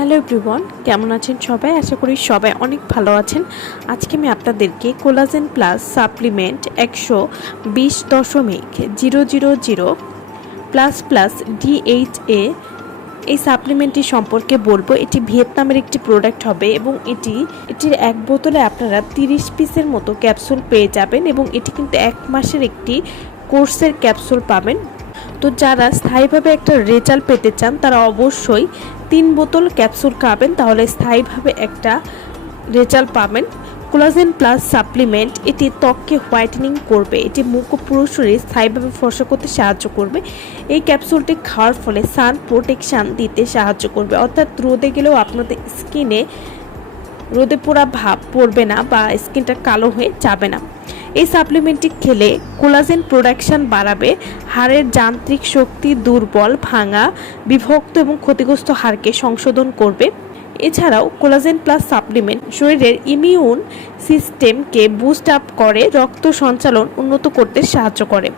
Hello everyone, কেমন আছেন সবাই? আশা করি সবাই অনেক ভালো আছেন। আজকে আমি আপনাদেরকে collagen plus supplement 120.000 plus plus DHA এই সাপ্লিমেন্টটি সম্পর্কে বলবো। এটি ভিয়েতনামের একটি প্রোডাক্ট হবে এবং এটির এক বোতলে আপনারা 30 পিসের মতো ক্যাপসুল পেয়ে যাবেন এবং এটি কিন্তু 1 মাসের একটি কোর্সের ক্যাপসুল পাবেন। তো যারা স্থায়ীভাবে একটা রেজাল্ট পেতে চান তারা অবশ্যই 3 বোতল ক্যাপসুল খাবেন, তাহলে স্থায়ীভাবে একটা রেজাল্ট পাবেন। কোলাজেন প্লাস সাপ্লিমেন্ট এটি ত্বককে হোয়াইটেনিং করবে, এটি মুখ ও পুরো শরীর স্থায়ীভাবে ফর্সা করতে সাহায্য করবে। এই ক্যাপসুলটি খাওয়ার ফলে সান প্রোটেকশান দিতে সাহায্য করবে, অর্থাৎ রোদে গেলেও আপনাদের স্কিনে রোদে পোড়া ভাব পড়বে না বা স্কিনটা কালো হয়ে যাবে না। এই সাপ্লিমেন্টটি খেলে কোলাজেন প্রোডাকশন বাড়াবে, হাড়ের যান্ত্রিক শক্তি দুর্বল, ভাঙা, বিভক্ত এবং ক্ষতিগ্রস্ত হাড়কে সংশোধন করবে। এছাড়াও কোলাজেন প্লাস সাপ্লিমেন্ট শরীরের ইমিউন সিস্টেমকে বুস্ট আপ করে, রক্ত সঞ্চালন উন্নত করতে সাহায্য করে।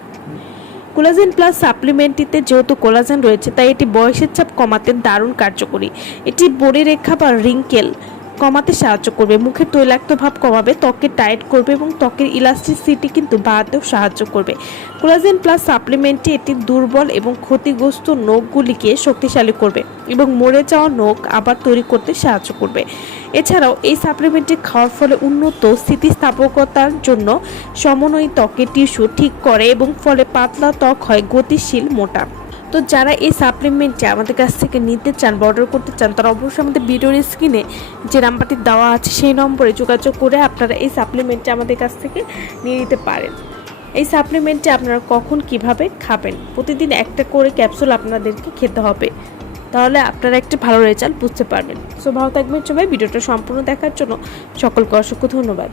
কোলাজেন প্লাস সাপ্লিমেন্টটিতে যেহেতু কোলাজেন রয়েছে তাই এটি বয়সের চাপ কমাতে দারুণ কার্যকরী। এটি বলিরেখা বা রিঙ্কেল কমাতে সাহায্য করবে, মুখের তৈলাক্ত ভাব কমাবে, ত্বককে টাইট করবে এবং ত্বকের ইলাস্টিসিটি কিন্তু বাড়াতেও সাহায্য করবে। কোলাজেন প্লাস সাপ্লিমেন্টটি এটি দুর্বল এবং ক্ষতিগ্রস্ত নখগুলিকে শক্তিশালী করবে এবং মরে যাওয়া নখ আবার তৈরি করতে সাহায্য করবে। এছাড়াও এই সাপ্লিমেন্টটি খাওয়ার ফলে উন্নত স্থিতিস্থাপকতার জন্য সমন্বয়ী ত্বকের টিস্যু ঠিক করে এবং ফলে পাতলা ত্বক হয় গতিশীল, মোটা। তো যারা এই সাপ্লিমেন্টটি আমাদের কাছ থেকে নিতে চান বা অর্ডার করতে চান তারা অবশ্যই আমাদের ভিডিওর স্ক্রিনে যে নাম্বারটি দেওয়া আছে সেই নম্বরে যোগাযোগ করে আপনারা এই সাপ্লিমেন্টটি আমাদের কাছ থেকে নিয়ে নিতে পারেন। এই সাপ্লিমেন্টটি আপনারা কখন কিভাবে খাবেন, প্রতিদিন একটা করে ক্যাপসুল আপনাদেরকে খেতে হবে, তাহলে আপনারা একটা ভালো রেজাল্ট বুঝতে পারবেন। সো ভালো থাকবেন সবাই। ভিডিওটা সম্পূর্ণ দেখার জন্য সকলকে অসংখ্য ধন্যবাদ।